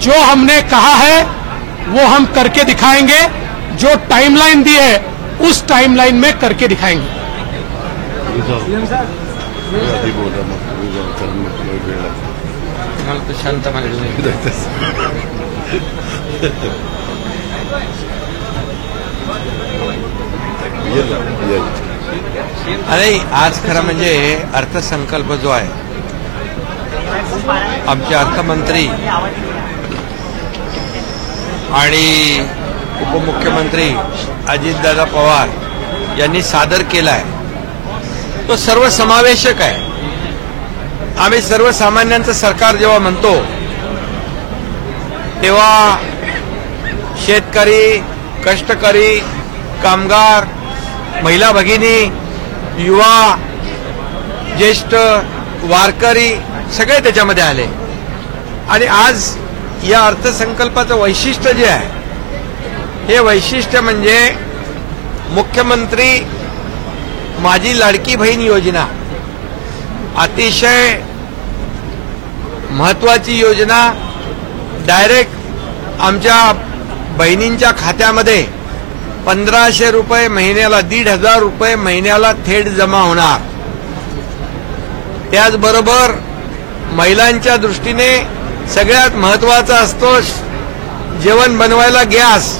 जो हमने कहा है वो हम करके दिखाएंगे, जो टाइमलाइन दी है उस टाइमलाइन में करके दिखाएंगे। अरे आज खरं म्हणजे अर्थसंकल्प जो आहे, आमचे अर्थमंत्री आणि उपमुख्यमंत्री अजितदादा पवार यांनी सादर केला आहे, तो सर्वसमावेशक आहे। आम्ही सर्वसामान्यांचं सरकार जेव्हा म्हणतो तेव्हा शेतकरी, कष्टकरी, कामगार, महिला भगिनी, युवा, ज्येष्ठ, वारकरी सगळे त्याच्यामध्ये आले। आणि आज या अर्थसंकल्पाचं वैशिष्ट्य जे आहे, हे वैशिष्ट्य म्हणजे मुख्यमंत्री माझी लाडकी बहीण योजना, अतिशय महत्वाची योजना, डायरेक्ट आमच्या बहिणींच्या खात्यामध्ये 1500 रुपये महिन्याला, 1500 रुपये महिन्याला थेट जमा होणार। त्याचबरोबर महिलांच्या दृष्टीने सगळ्यात महत्वाचा असतो जेवण बनवायला गॅस।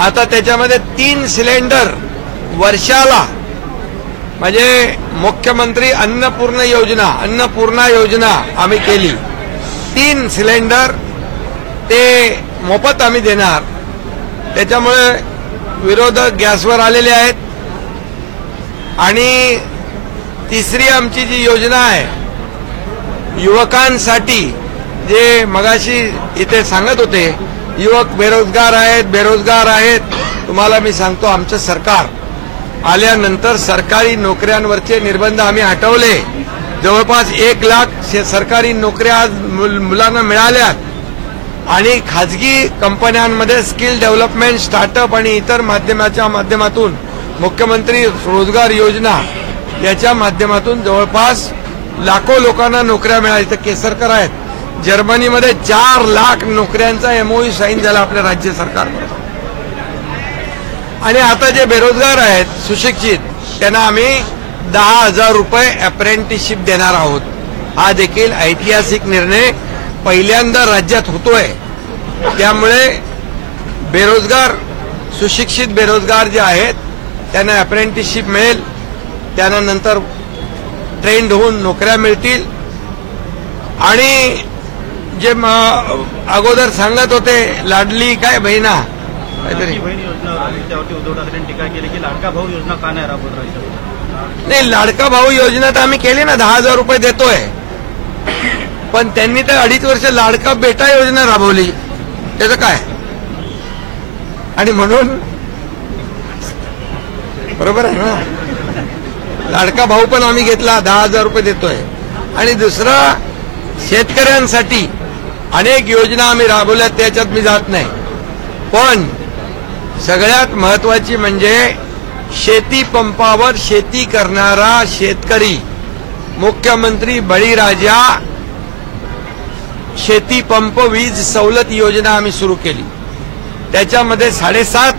आता त्याच्यामध्ये 3 सिलेंडर वर्षाला, म्हणजे मुख्यमंत्री अन्नपूर्णा योजना आम्ही केली। 3 सिलेंडर ते मोफत आम्ही देणार। त्याच्यामुळे विरोधक गॅसवर आलेले आहेत। आणि तिसरी आमची जी योजना आहे युवकांसाठी, जे मगाशी इथे सांगत होते युवक बेरोजगार आहेत, तुम्हाला मी सांगतो आमचं सरकार आल्यानंतर सरकारी नोकऱ्यांवरचे निर्बंध आम्ही हटवले। जवळपास 1 लाख सरकारी नोकऱ्या आज मुलांना मिळाल्यात। आणि खाजगी कंपन्यांमध्ये स्किल डेव्हलपमेंट, स्टार्टअप आणि इतर माध्यमातून मुख्यमंत्री रोजगार योजना याच्या माध्यमातून जवळपास लाखो लोकांना नोकऱ्या मिळाल्या। तर केसरकर आहेत, जर्मनीमध्ये 4 लाख नोकऱ्यांचा एमओयू साईन झाला आपल्या राज्य सरकारमध्ये। आणि आता जे बेरोजगार आहेत, सुशिक्षित, त्यांना आम्ही 10,000 रुपये अप्रेंटिसशिप देणार आहोत। हा देखील ऐतिहासिक निर्णय पहिल्यांदा राज्यात होतोय। त्यामुळे बेरोजगार, सुशिक्षित बेरोजगार जे आहेत त्यांना अप्रेंटिसशिप मिळेल, त्यांना नंतर ट्रेंड होऊन नोकऱ्या मिळतील। आणि जे अगोदर सांगत होते लाडली काय बहिणा काहीतरी, उद्धव ठाकरेंनी टीका केली की लाडका भाऊ योजना का नाही राबवत राहिली? नाही, लाडका भाऊ योजना तर आम्ही केली ना, 10,000 रुपये देतोय। पण त्यांनी तर 2.5 वर्ष लाडका बेटा योजना राबवली, त्याचं काय? आणि म्हणून बरोबर आहे ना, लाडका भाऊ पण आम्ही घेतला, 10,000 रुपये देतोय। आणि दुसरा, शेतकऱ्यांसाठी अनेक योजना आम्ही राबवल्या, त्याच्यात मी जात नाही। पण सगळ्यात महत्वाची म्हणजे शेती पंपावर शेती करणारा शेतकरी, मुख्यमंत्री बळीराजा शेती पंप वीज सवलत योजना आम्ही सुरू केली। त्याच्यामध्ये 7.5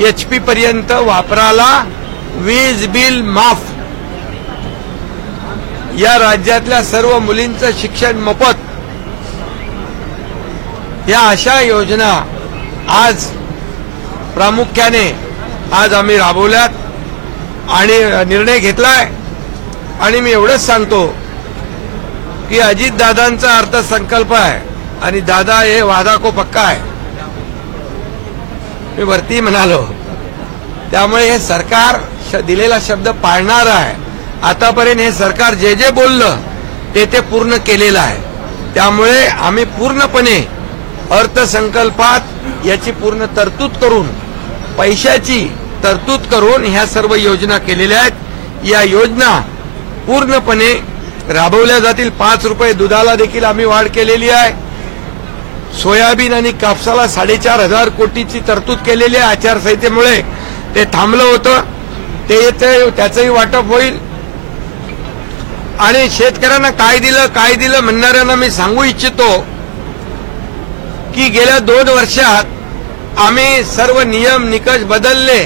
HP पर्यंत वापराला वीज बिल माफ, या राज्यातल्या सर्व मुलींचं शिक्षण मोफत, या अशा योजना आज प्रामुख्याने आज आम्ही राबवल्यात आणि निर्णय घेतलाय। आणि मी एवढंच सांगतो की अजितदादांचा अर्थसंकल्प आहे आणि दादा हे वादा को पक्का आहे, मी वरती म्हणालो। त्यामुळे हे सरकार दिलेला शब्द पाळणार आहे। आतापर्यंत हे सरकार जे जे बोललं ते पूर्ण केलेलं आहे। त्यामुळे आम्ही पूर्णपणे अर्थसंकल्पात याची पूर्ण तरतूद करून, पैशाची तरतूद करून ह्या सर्व योजना केलेल्या आहेत। या योजना पूर्णपणे राबवल्या जातील। 5 रुपये दुधाला देखील आम्ही वाढ केलेली आहे। सोयाबीन आणि कापसाला 4,500 कोटीची तरतूद केलेली आहे। आचारसंहितेमुळे ते थांबलं होतं, त्याचंही वाटप होईल। आणि शेतकऱ्यांना काय दिलं म्हणणाऱ्यांना मी सांगू इच्छितो की गेल्या 2 वर्षात आम्ही सर्व नियम निकष बदलले,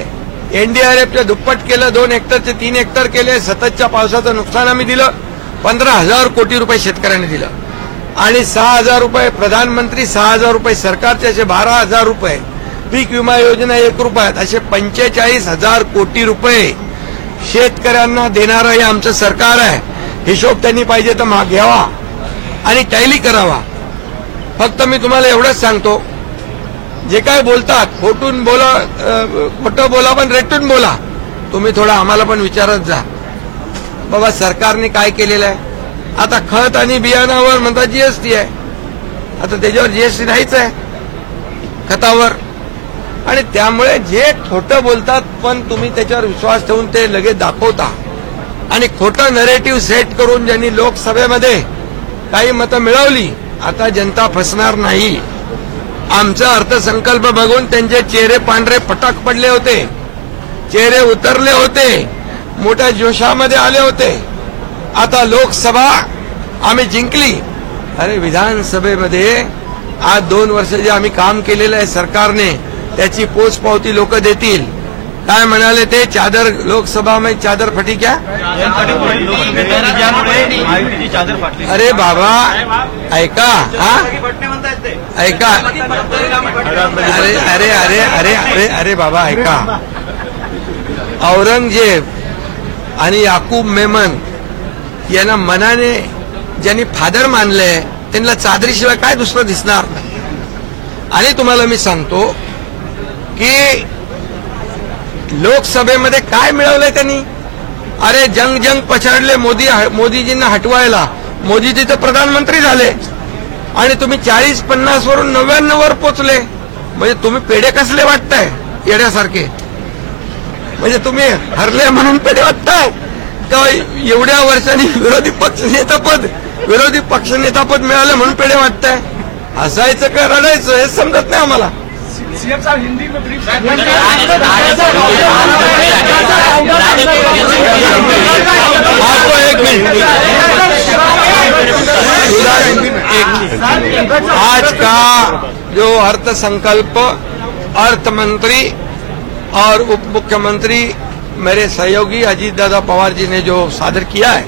एनडीआरएफच्या दुप्पट केलं, 2 हेक्टरचे 3 हेक्टर केले, सततच्या पावसाचं नुकसान आम्ही दिलं, 15,000 कोटी रुपये शेतकऱ्यांनी दिलं आणि 6,000 रुपये प्रधानमंत्री, 6,000 रुपये सरकारचे, असे 12,000 रुपये पीक विमा योजना 1 रुपयात, असे 45,000 कोटी रुपये शेतकऱ्यांना देणारं हे आमचं सरकार आहे. हिशोब त्यांनी पाहिजे तर घ्यावा आणि टॅली करावा. फक्त मी तुम्हाला एवढंच सांगतो, जे काय बोलतात खोटून बोला, खोटं बोला पण रेटून बोला. तुम्ही थोडा आम्हाला पण विचारत जा, बाबा सरकारने काय केलेलं आहे. आता खत आणि बियाणावर म्हणतात जीएसटी आहे, आता त्याच्यावर जीएसटी नाहीच आहे खतावर. आणि त्यामुळे जे खोटं बोलतात पण तुम्ही त्याच्यावर विश्वास ठेवून ते लगेच दाखवता आणि खोटं नरेटिव्ह सेट करून ज्यांनी लोकसभेमध्ये काही मतं मिळवली, आता जनता फसणार नाही. आमचा अर्थसंकल्प बघून त्यांचे चेहरे पांढरे पटाक पडले होते, चेहरे उतरले होते, मोठ्या जोशामध्ये आले होते. आता लोकसभा आम्ही जिंकली, अरे विधानसभेमध्ये आज 2 वर्ष जे आम्ही काम केलेलं आहे सरकारने त्याची पोचपावती लोक देतील. काय म्हणाले ते, चादर लोकसभा में चादर फटी क्या? अरे बाबा ऐका, हा ऐका, अरे अरे अरे अरे अरे अरे बाबा ऐका, औरंगजेब आणि याकूब मेमन यांना मनाने ज्यांनी फादर मानले त्यांना चादरीशिवाय काय दुसरं दिसणार. आणि तुम्हाला मी सांगतो की लोकसभेमध्ये काय मिळवलंय त्यांनी. अरे जंग पछाडले मोदीजींना हटवायला, मोदीजी तर प्रधानमंत्री झाले आणि तुम्ही 40-50 वरून 99 वर पोचले. म्हणजे तुम्ही पेढे कसले वाटताय येड्यासारखे, म्हणजे तुम्ही हरले म्हणून पेढे वाटताय का एवढ्या वर्षांनी विरोधी पक्षनेतापद मिळालं म्हणून पेढे वाटताय. हसायचं का रडायचं हे समजत नाही आम्हाला. सीएम साहब हिंदी में ब्रीफ आपको 1 मिनट, आज का जो अर्थसंकल्प अर्थ मंत्री और उप मुख्यमंत्री मेरे सहयोगी अजीत दादा पवार जी ने जो सादर किया है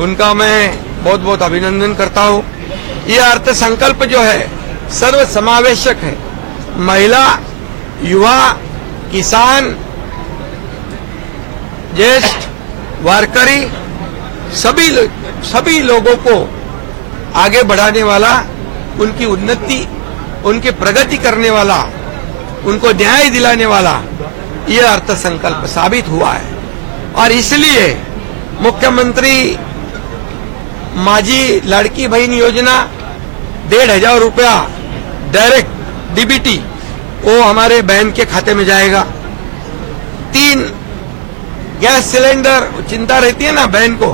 उनका मैं बहुत बहुत अभिनंदन करता हूं. ये अर्थसंकल्प जो है सर्व समावेशक है. महिला, युवा, किसान, ज्येष्ठ, वारकरी, सभी लोगों को आगे बढ़ाने वाला, उनकी उन्नति, उनकी प्रगति करने वाला, उनको न्याय दिलाने वाला ये अर्थसंकल्प साबित हुआ है. और इसलिए मुख्यमंत्री माझी लाड़की बहन योजना 1,500 रुपया डायरेक्ट डीबीटी वो हमारे बहन के खाते में जाएगा. 3 गैस सिलेंडर, चिंता रहती है ना बहन को,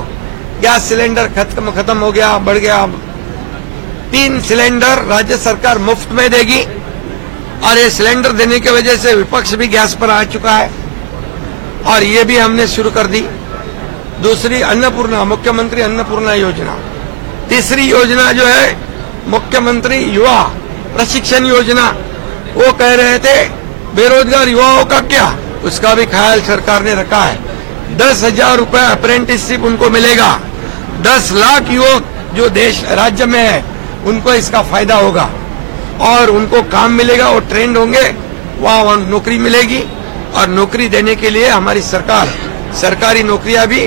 गैस सिलेंडर खत्म हो गया, बढ़ गया, 3 सिलेंडर राज्य सरकार मुफ्त में देगी. और ये सिलेंडर देने की वजह से विपक्ष भी गैस पर आ चुका है और ये भी हमने शुरू कर दी. दूसरी अन्नपूर्णा, मुख्यमंत्री अन्नपूर्णा योजना. तीसरी योजना जो है मुख्यमंत्री युवा प्रशिक्षण योजना. वो कह रहे थे बेरोजगार युवाओं का क्या, उसका भी ख्याल सरकार ने रखा है. 10,000 रुपए अप्रेंटिसशिप उनको मिलेगा. 10 लाख युवक जो देश राज्य में है उनको इसका फायदा होगा और उनको काम मिलेगा, वो ट्रेंड होंगे, वहां नौकरी मिलेगी. और नौकरी देने के लिए हमारी सरकार सरकारी नौकरियां भी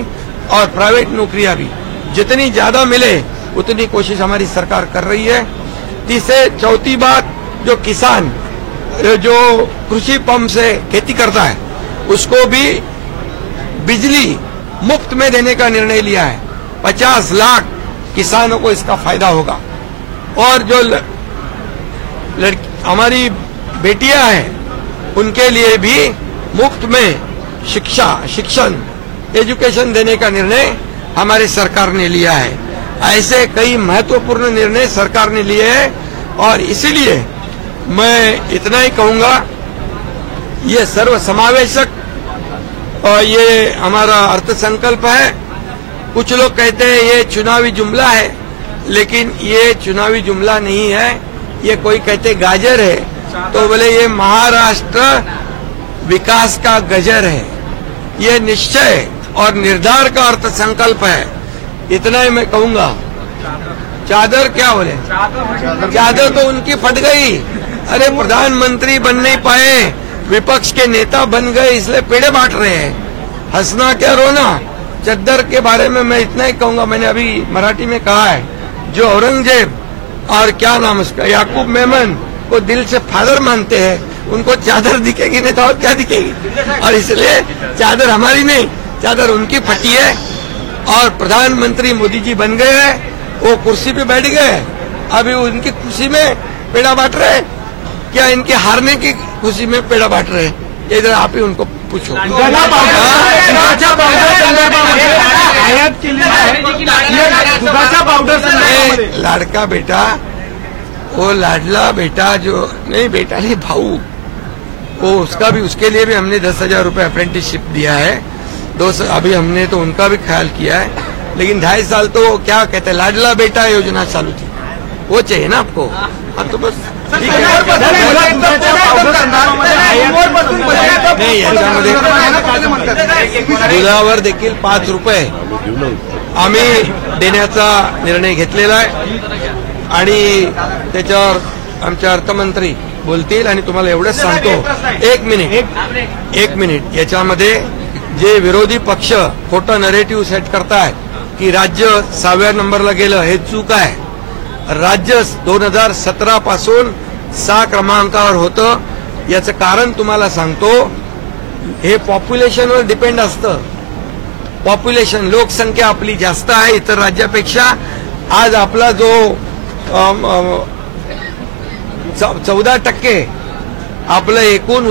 और प्राइवेट नौकरियां भी जितनी ज्यादा मिले उतनी कोशिश हमारी सरकार कर रही है. चौथी बात, जो किसान जो कृषि पंप से खेती करता है उसको भी बिजली मुफ्त में देने का निर्णय लिया है. 50 लाख किसानों को इसका फायदा होगा. और जो हमारी बेटियां हैं उनके लिए भी मुफ्त में शिक्षण एजुकेशन देने का निर्णय हमारी सरकार ने लिया है. ऐसे कई महत्वपूर्ण निर्णय सरकार ने लिए हैं और इसीलिए मैं इतना ही कहूंगा, ये सर्व समावेशक और ये हमारा अर्थसंकल्प है. कुछ लोग कहते हैं ये चुनावी जुमला है, लेकिन ये चुनावी जुमला नहीं है. ये कोई कहते गाजर है, तो बोले ये महाराष्ट्र विकास का गजर है। ये निश्चय और निर्धार का अर्थ संकल्प है। इतना ही मैं कहूंगा। चादर क्या बोले, चादर तो उनकी फट गई। अरे प्रधानमंत्री बन नहीं पाए, विपक्ष के नेता बन गए, इसलिए पेड़े बांट रहे हैं। हंसना क्या रोना। चद्दर के बारे में मैं इतना ही कहूंगा, मैंने अभी मराठी में कहा है, जो औरंगजेब और क्या नाम उसका याकूब मेमन को दिल से फादर मानते हैं, उनको चादर दिखेगी नहीं तो और क्या दिखेगी। और इसलिए चादर हमारी नहीं, चादर उनकी फटी है। और प्रधानमंत्री मोदी जी बन गए हैं, वो कुर्सी पे बैठ गए, अभी उनकी खुशी में पेड़ा बांट रहे हैं क्या, इनके हारने की खुशी में पेड़ा बांट रहे हैं? ये जरा आप ही उनको पूछो। लाडका बेटा, वो लाडला बेटा जो नहीं, बेटा नहीं भाऊ, वो उसका भी, उसके लिए भी हमने 10,000 रुपए अप्रेंटिसशिप दिया है। अभी हमने तो उनका भी ख्याल किया है, लेकिन 2.5 साल तो क्या कहते हैं, लाडला बेटा योजना चालू थी, वो चाहिए ना आपको। हाँ तो बस ठीक है। नाही, याच्यामध्ये दुधावर देखील 5 रुपये आम्ही देण्याचा निर्णय घेतलेला आहे आणि त्याच्यावर आमचे अर्थमंत्री बोलतील आणि तुम्हाला एवढंच सांगतो, एक मिनिट याच्यामध्ये जे विरोधी पक्ष खोटं नरेटिव्ह सेट करतायत की राज्य 6व्या नंबरला गेलं, हे चूक आहे। राज्य 2017 पासून 6 क्रमांकावर होतं। याचं कारण तुम्हाला सांगतो, हे पॉप्युलेशनवर डिपेंड असतं। पॉप्युलेशन, लोकसंख्या आपली जास्त आहे इतर राज्यापेक्षा। आज आपला जो 14% आपलं एकूण